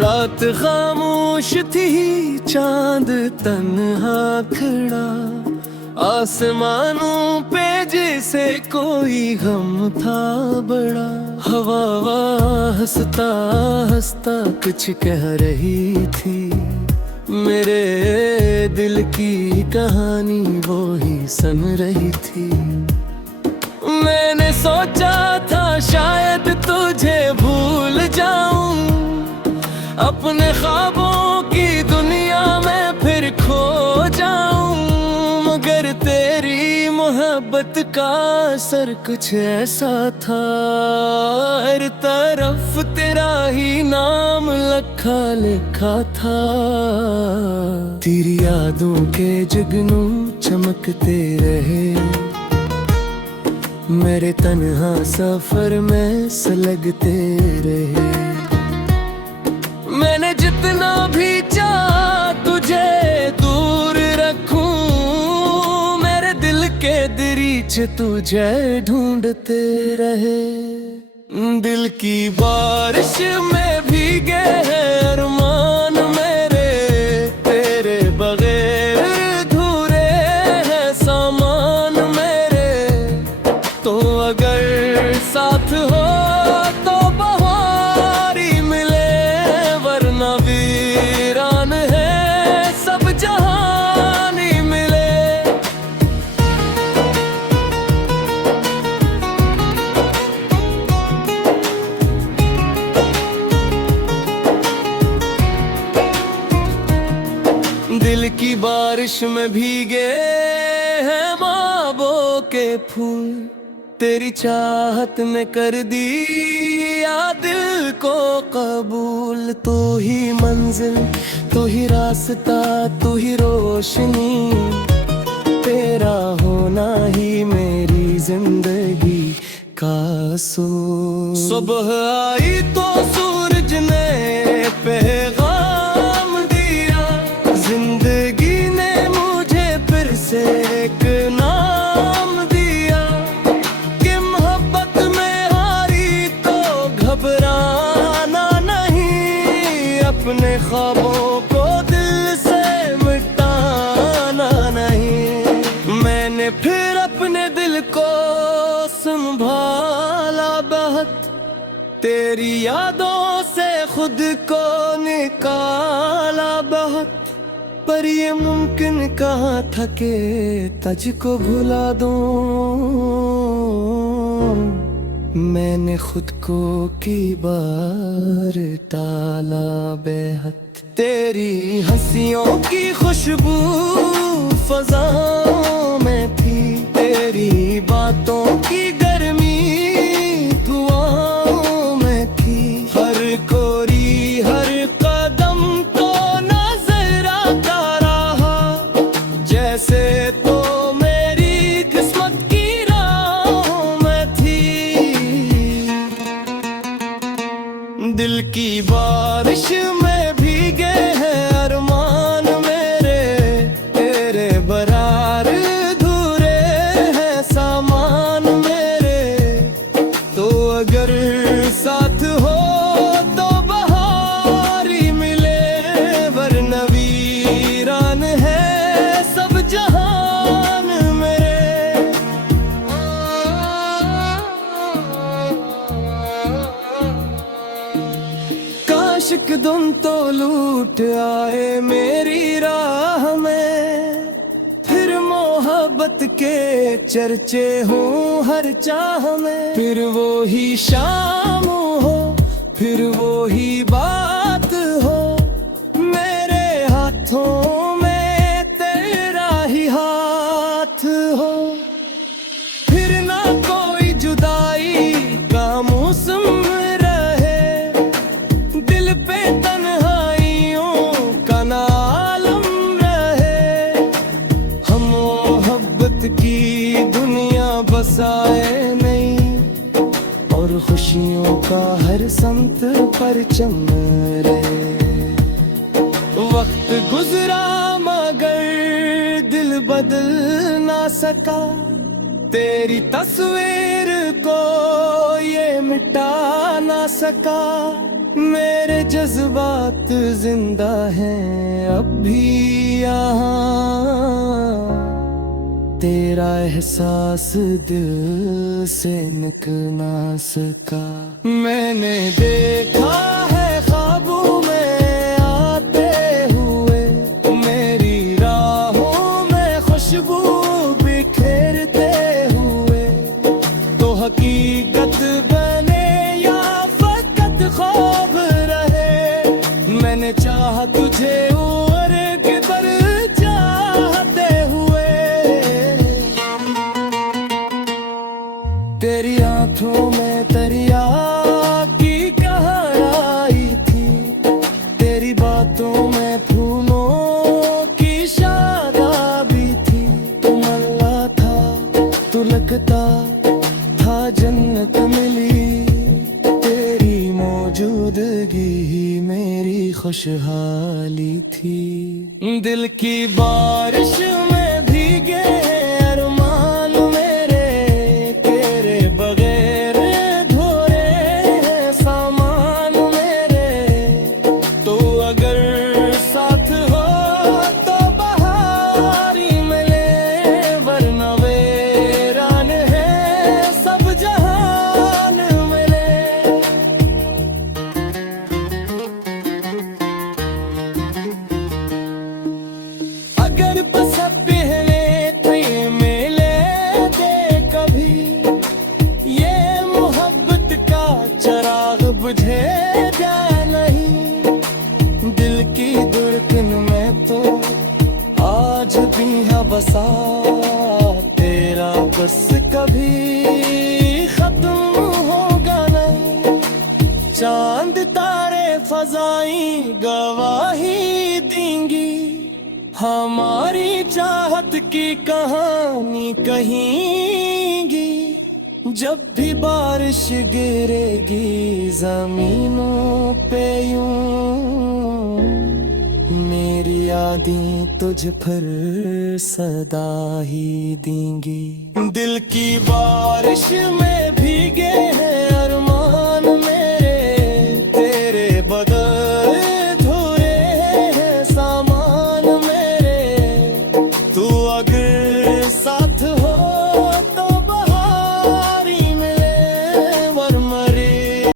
रात खामोश थी, चांद तन्हा खड़ा, आसमानों पे जैसे कोई गम था बड़ा। हवा हंसता हंसता कुछ कह रही थी, मेरे दिल की कहानी वो ही सुन रही थी। मैंने सोचा था शायद तुझे भूल जाऊं, अपने ख्वाबों की दुनिया में फिर खो जाऊं, मगर तेरी मोहब्बत का असर कुछ ऐसा था, हर तरफ तेरा ही नाम लिखा लिखा था। तेरी यादों के जुगनू चमकते रहे, मेरे तन्हा सफर में सुलगते रहे। मैंने जितना भी चाहा तुझे दूर रखूं, मेरे दिल के दरीचे तुझे ढूंढते रहे। दिल की बारिश में भीगे हैं अरमान मेरे, तेरे बगैर अधूरे हैं सामान मेरे। तो अगर साथ हो तो बहारी मिले, वरना वीरान है सब जहानी मिले। दिल की बारिश में भीगे हैं ख्वाबों के फूल, तेरी चाहत ने कर दिया दिल को कबूल। तू ही मंजिल, तू ही रास्ता, तू ही रोशनी, तेरा होना ही मेरी जिंदगी का असूल। सुबह आई तो सूरज ने पैगाम दिया, जिंदगी ने मुझे फिर से एक नाम दिया, कि मोहब्बत में हारी तो घबराना नहीं, अपने ख्वाबों को दिल से मिटाना नहीं। मैंने फिर अपने दिल को संभाला बहुत, तेरी यादों से खुद को निकाला बहुत, पर ये मुमकिन कहाँ था कि तुझको भुला दूं। मैंने खुद को की बार टाला बेहद, तेरी हंसियों की खुशबू फज़ाओं में थी, तेरी बातों की गर्मी दुआओं में थी। हर कोरी हर कदम तो नजर आता रहा, जैसे तो मेरी किस्मत की राहों में थी। दिल की बारिश में भीगे हैं अरमान मेरे, तेरे बरार अधूरे हैं सामान मेरे। तो अगर साथ हो तो बहारी मिले, वरना वीरान है सब जहान मेरे। काश के तुम तो लूट आए मेरी राह में, फिर मोहब्बत के चर्चे हों हर चाह में। फिर वो ही शाम हो, फिर वो ही बात हो, मेरे हाथों में तेरा ही हाथ हो। फिर ना कोई जुदाई का मौसम रहे, दिल पे तन्हाइयों का ना आलम रहे। हम मोहब्बत की दुनिया बसाए नहीं, और खुशियों का हर समत परचम रहे। वक्त गुजरा मगर दिल बदल ना सका, तेरी तस्वीर को ये मिटा ना सका। मेरे जज्बात जिंदा हैं अब भी यहाँ, तेरा एहसास दिल से निकल ना सका। मैंने देखा है ख्वाबों में आते हुए, मेरी राहों में खुशबू बिखेरते हुए, तो हकीकत बने या फकत ख्वाब रहे, मैंने चाहा तुझे और किधर चाहते हुए। तेरी आंखों में दरिया की गहराई थी, तेरी बातों में फूलों की शादाबी थी। तू मल्ला था, तू लगता था जन्नत मिली, तेरी मौजूदगी ही मेरी खुशहाली थी। दिल की बारिश में भीगे अरमान मेरे, तेरे बगैर धोरे हैं सामान मेरे, तो अगर साथ हो तो बहारी मिले, वरना वीरान है सब जहान मिले। अगर बस पहले तो ये मिले दे कभी, ये मोहब्बत का चिराग बुझे जा नहीं। दिल की धड़कन में तो आज भी है बसा, तेरा बस कभी खत्म होगा नहीं। चांद तारे फजाई गवाही देंगी, हमारी चाहत की कहानी कहेंगी। जब भी बारिश गिरेगी जमीनों पे यूं, मेरी यादें तुझ पर सदा ही देंगी। दिल की बारिश में भीगे हैं